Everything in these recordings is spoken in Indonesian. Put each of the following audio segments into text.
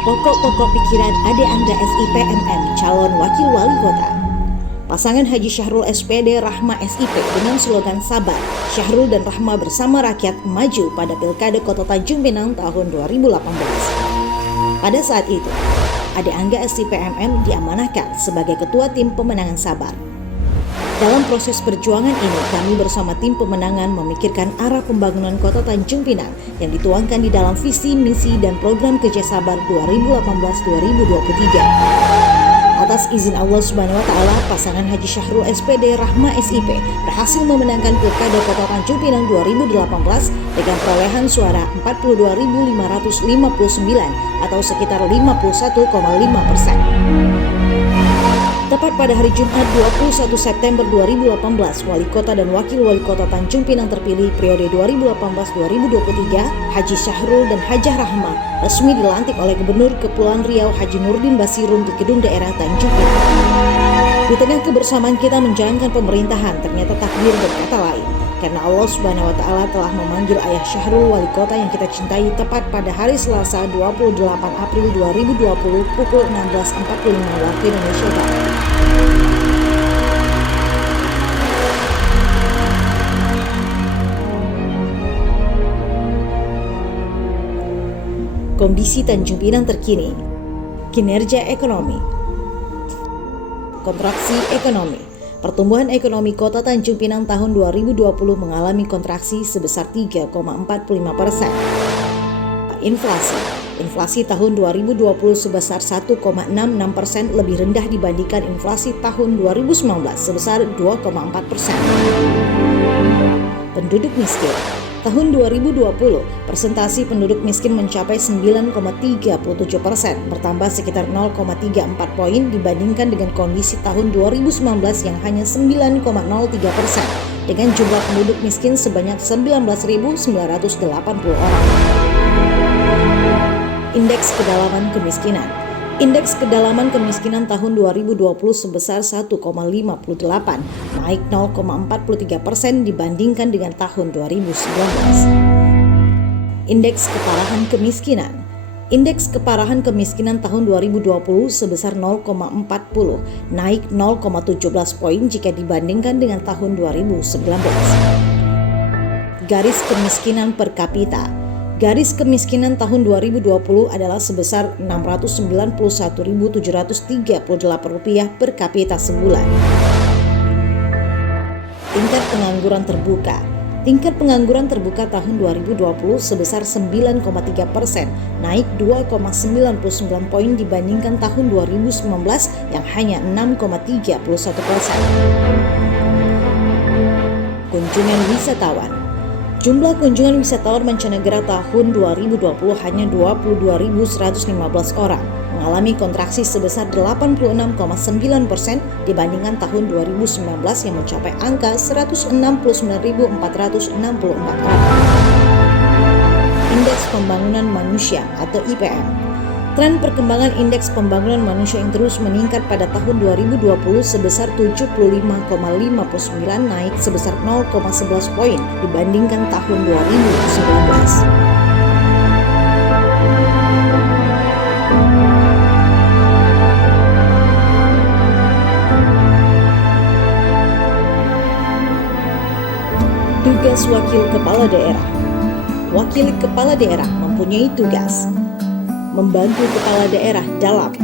Pokok-pokok pikiran Ade Angga SIPMM calon wakil wali kota. Pasangan Haji Syahrul SPD Rahma SIP dengan slogan Sabar, Syahrul dan Rahma bersama rakyat maju pada Pilkada Kota Tanjung Pinang tahun 2018. Pada saat itu, Ade Angga SIPMM diamanahkan sebagai ketua tim pemenangan Sabar. Dalam proses perjuangan ini, kami bersama tim pemenangan memikirkan arah pembangunan Kota Tanjung Pinang yang dituangkan di dalam visi, misi, dan program kerja Sabar 2018-2023. Atas izin Allah Subhanahu wa Ta'ala, pasangan Haji Syahrul SPD Rahma SIP berhasil memenangkan Pilkada Kota Tanjung Pinang 2018 dengan perolehan suara 42.559 atau sekitar 51,5%. Tepat pada hari Jumat 21 September 2018, Wali Kota dan Wakil Wali Kota Tanjung Pinang terpilih periode 2018-2023, Haji Syahrul dan Hajah Rahma resmi dilantik oleh Gubernur Kepulauan Riau Haji Nurdin Basirun di Gedung Daerah Tanjung Pinang. Di tengah kebersamaan kita menjalankan pemerintahan, ternyata takdir berkata lain. Karena Allah Subhanahu wa Ta'ala telah memanggil ayah Syahrul wali kota yang kita cintai tepat pada hari Selasa 28 April 2020 pukul 16.45 waktu Indonesia Barat. Kondisi Tanjung Pinang terkini, kinerja ekonomi, kontraksi ekonomi. Pertumbuhan ekonomi Kota Tanjung Pinang tahun 2020 mengalami kontraksi sebesar 3,45%. Inflasi tahun 2020 sebesar 1,66% lebih rendah dibandingkan inflasi tahun 2019 sebesar 2,4%. Penduduk miskin. Tahun 2020, persentasi penduduk miskin mencapai 9,37%, bertambah sekitar 0,34 poin dibandingkan dengan kondisi tahun 2019 yang hanya 9,03%, dengan jumlah penduduk miskin sebanyak 19.980 orang. Indeks kedalaman kemiskinan. Indeks kedalaman kemiskinan tahun 2020 sebesar 1,58, naik 0,43% dibandingkan dengan tahun 2019. Indeks keparahan kemiskinan. Indeks keparahan kemiskinan tahun 2020 sebesar 0,40, naik 0,17 poin jika dibandingkan dengan tahun 2019. Garis kemiskinan per kapita. Garis kemiskinan tahun 2020 adalah sebesar Rp691.738 per kapita sebulan. Tingkat pengangguran terbuka. Tingkat pengangguran terbuka tahun 2020 sebesar 9,3%, naik 2,99 poin dibandingkan tahun 2019 yang hanya 6,31%. Kunjungan wisatawan. Jumlah kunjungan wisatawan mancanegara tahun 2020 hanya 22.115 orang, mengalami kontraksi sebesar 86,9% dibandingkan tahun 2019 yang mencapai angka 169.464 orang. Indeks Pembangunan Manusia atau IPM. Tren perkembangan Indeks Pembangunan Manusia yang terus meningkat pada tahun 2020 sebesar 75,59, naik sebesar 0,11 poin dibandingkan tahun 2019. Tugas Wakil Kepala Daerah. Wakil Kepala Daerah mempunyai tugas membantu kepala daerah dalam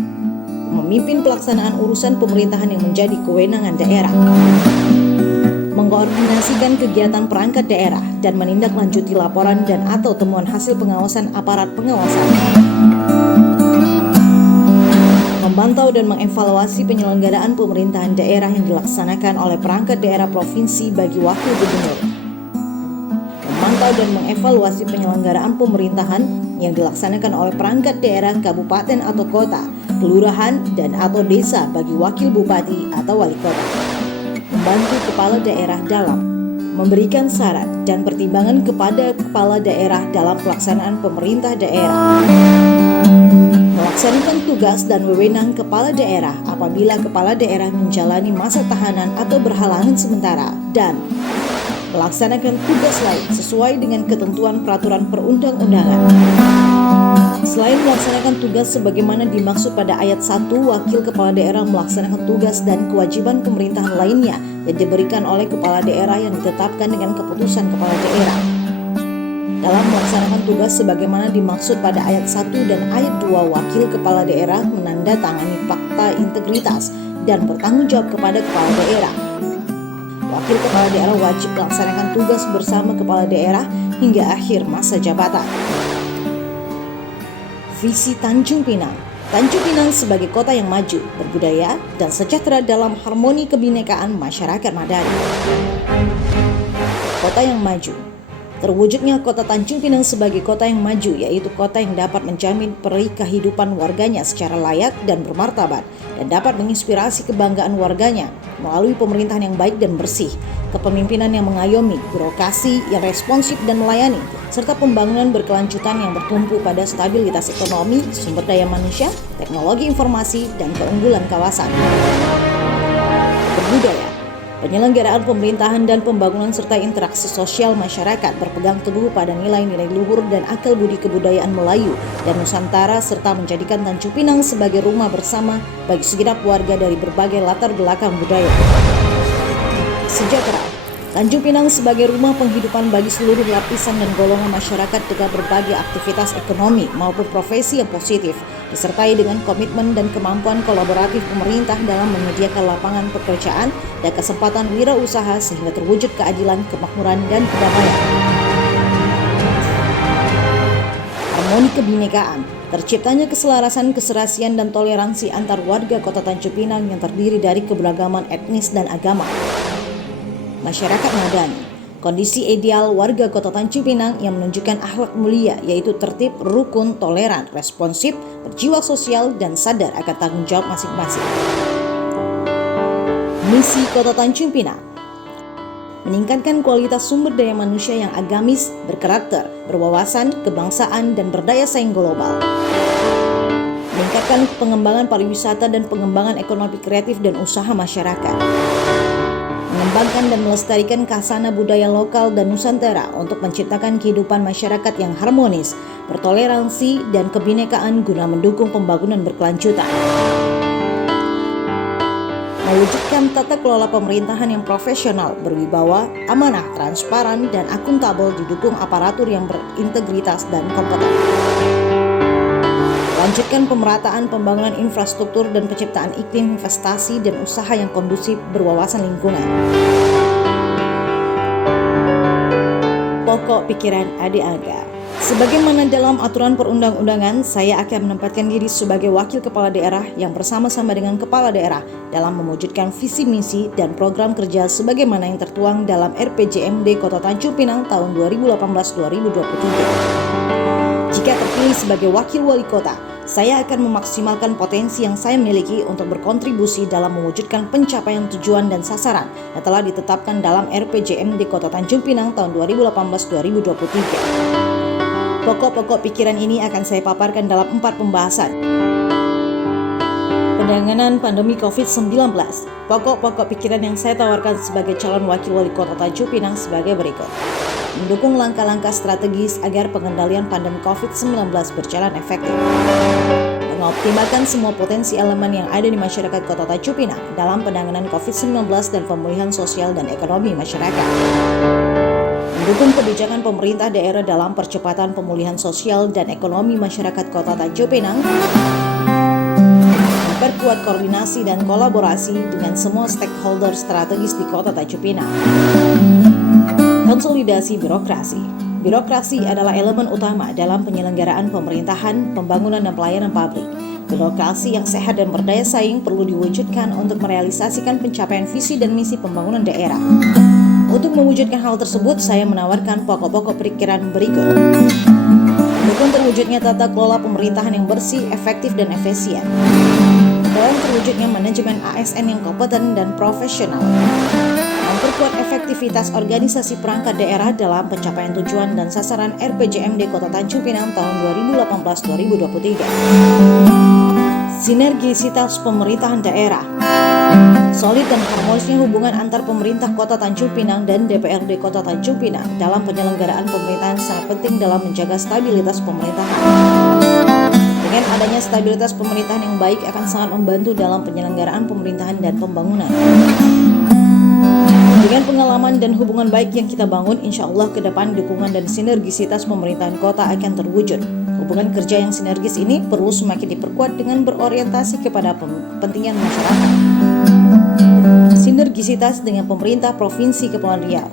memimpin pelaksanaan urusan pemerintahan yang menjadi kewenangan daerah, mengkoordinasikan kegiatan perangkat daerah dan menindaklanjuti laporan dan atau temuan hasil pengawasan aparat pengawasan, memantau dan mengevaluasi penyelenggaraan pemerintahan daerah yang dilaksanakan oleh perangkat daerah provinsi bagi wakil gubernur, memantau dan mengevaluasi penyelenggaraan pemerintahan yang dilaksanakan oleh perangkat daerah kabupaten atau kota, kelurahan dan atau desa bagi wakil bupati atau wali kota, membantu kepala daerah dalam memberikan saran dan pertimbangan kepada kepala daerah dalam pelaksanaan pemerintah daerah, melaksanakan tugas dan wewenang kepala daerah apabila kepala daerah menjalani masa tahanan atau berhalangan sementara, dan melaksanakan tugas lain sesuai dengan ketentuan peraturan perundang-undangan. Selain melaksanakan tugas sebagaimana dimaksud pada ayat 1, wakil kepala daerah melaksanakan tugas dan kewajiban pemerintahan lainnya yang diberikan oleh kepala daerah yang ditetapkan dengan keputusan kepala daerah. Dalam melaksanakan tugas sebagaimana dimaksud pada ayat 1 dan ayat 2, wakil kepala daerah menandatangani fakta integritas dan bertanggung jawab kepada kepala daerah. Wakil kepala daerah wajib melaksanakan tugas bersama kepala daerah hingga akhir masa jabatan. Visi Tanjung Pinang. Tanjung Pinang sebagai kota yang maju, berbudaya, dan sejahtera dalam harmoni kebinekaan masyarakat Madani. Kota yang maju. Terwujudnya kota Tanjung Pinang sebagai kota yang maju, yaitu kota yang dapat menjamin peri kehidupan warganya secara layak dan bermartabat, dan dapat menginspirasi kebanggaan warganya melalui pemerintahan yang baik dan bersih, kepemimpinan yang mengayomi, birokrasi yang responsif dan melayani, serta pembangunan berkelanjutan yang bertumpu pada stabilitas ekonomi, sumber daya manusia, teknologi informasi, dan keunggulan kawasan. Berbudaya. Penyelenggaraan pemerintahan dan pembangunan serta interaksi sosial masyarakat berpegang teguh pada nilai-nilai luhur dan akal budi kebudayaan Melayu dan Nusantara, serta menjadikan Tanjung Pinang sebagai rumah bersama bagi segenap warga dari berbagai latar belakang budaya. Sejahtera. Tanjung Pinang sebagai rumah penghidupan bagi seluruh lapisan dan golongan masyarakat dengan berbagai aktivitas ekonomi maupun profesi yang positif, disertai dengan komitmen dan kemampuan kolaboratif pemerintah dalam menyediakan lapangan pekerjaan dan kesempatan wirausaha sehingga terwujud keadilan, kemakmuran, dan kedamaian. Harmoni kebinekaan. Terciptanya keselarasan, keserasian, dan toleransi antar warga kota Tanjung Pinang yang terdiri dari keberagaman etnis dan agama. Masyarakat Madani. Kondisi ideal warga kota Tanjung Pinang yang menunjukkan akhlak mulia, yaitu tertib, rukun, toleran, responsif, berjiwa sosial, dan sadar akan tanggung jawab masing-masing. Misi kota Tanjung Pinang. Meningkatkan kualitas sumber daya manusia yang agamis, berkarakter, berwawasan, kebangsaan, dan berdaya saing global. Meningkatkan pengembangan pariwisata dan pengembangan ekonomi kreatif dan usaha masyarakat. Mengembangkan dan melestarikan khasana budaya lokal dan Nusantara untuk menciptakan kehidupan masyarakat yang harmonis, bertoleransi, dan kebinekaan guna mendukung pembangunan berkelanjutan. Mewujudkan tata kelola pemerintahan yang profesional, berwibawa, amanah, transparan, dan akuntabel didukung aparatur yang berintegritas dan kompeten. Lanjutkan pemerataan pembangunan infrastruktur dan penciptaan iklim investasi dan usaha yang kondusif berwawasan lingkungan. Pokok pikiran Ade Aga. Sebagaimana dalam aturan perundang-undangan, saya akan menempatkan diri sebagai wakil kepala daerah yang bersama-sama dengan kepala daerah dalam mewujudkan visi misi dan program kerja sebagaimana yang tertuang dalam RPJMD Kota Tanjung Pinang tahun 2018-2023. Jika terpilih sebagai wakil wali kota, saya akan memaksimalkan potensi yang saya miliki untuk berkontribusi dalam mewujudkan pencapaian tujuan dan sasaran yang telah ditetapkan dalam RPJMD Kota Tanjung Pinang tahun 2018-2023. Pokok-pokok pikiran ini akan saya paparkan dalam 4 pembahasan. Penanganan pandemi COVID-19. Pokok-pokok pikiran yang saya tawarkan sebagai calon wakil wali kota Tanjung Pinang sebagai berikut. Mendukung langkah-langkah strategis agar pengendalian pandemi COVID-19 berjalan efektif. Mengoptimalkan semua potensi elemen yang ada di masyarakat kota Tanjung Pinang dalam penanganan COVID-19 dan pemulihan sosial dan ekonomi masyarakat. Mendukung kebijakan pemerintah daerah dalam percepatan pemulihan sosial dan ekonomi masyarakat kota Tanjung Pinang. Memperkuat koordinasi dan kolaborasi dengan semua stakeholder strategis di kota Tanjung Pinang. Konsolidasi birokrasi. Birokrasi adalah elemen utama dalam penyelenggaraan pemerintahan, pembangunan, dan pelayanan publik. Birokrasi yang sehat dan berdaya saing perlu diwujudkan untuk merealisasikan pencapaian visi dan misi pembangunan daerah. Untuk mewujudkan hal tersebut, saya menawarkan pokok-pokok pikiran berikut. Mendukung terwujudnya tata kelola pemerintahan yang bersih, efektif, dan efisien. Dalam terwujudnya manajemen ASN yang kompeten dan profesional. Memperkuat efektivitas organisasi perangkat daerah dalam pencapaian tujuan dan sasaran RPJMD Kota Tanjung Pinang tahun 2018-2023. Sinergisitas pemerintahan daerah. Solid dan harmonisnya hubungan antar pemerintah Kota Tanjung Pinang dan DPRD Kota Tanjung Pinang dalam penyelenggaraan pemerintahan sangat penting dalam menjaga stabilitas pemerintahan. Dengan stabilitas pemerintahan yang baik akan sangat membantu dalam penyelenggaraan pemerintahan dan pembangunan. Dengan pengalaman dan hubungan baik yang kita bangun, insya Allah ke depan dukungan dan sinergisitas pemerintahan kota akan terwujud. Hubungan kerja yang sinergis ini perlu semakin diperkuat dengan berorientasi kepada kepentingan masyarakat. Sinergisitas dengan pemerintah Provinsi Kepulauan Riau.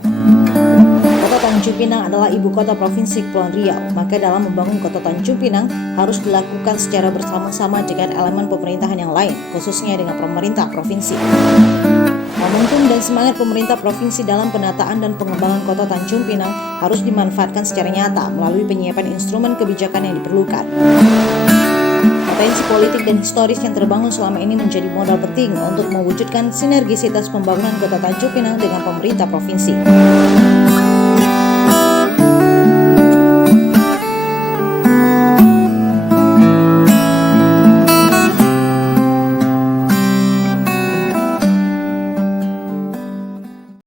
Kota Tanjung Pinang adalah ibu kota Provinsi Kepulauan Riau, maka dalam membangun kota Tanjung Pinang harus dilakukan secara bersama-sama dengan elemen pemerintahan yang lain, khususnya dengan pemerintah provinsi. Momentum dan semangat pemerintah provinsi dalam penataan dan pengembangan kota Tanjung Pinang harus dimanfaatkan secara nyata melalui penyiapan instrumen kebijakan yang diperlukan. Potensi politik dan historis yang terbangun selama ini menjadi modal penting untuk mewujudkan sinergisitas pembangunan kota Tanjung Pinang dengan pemerintah provinsi.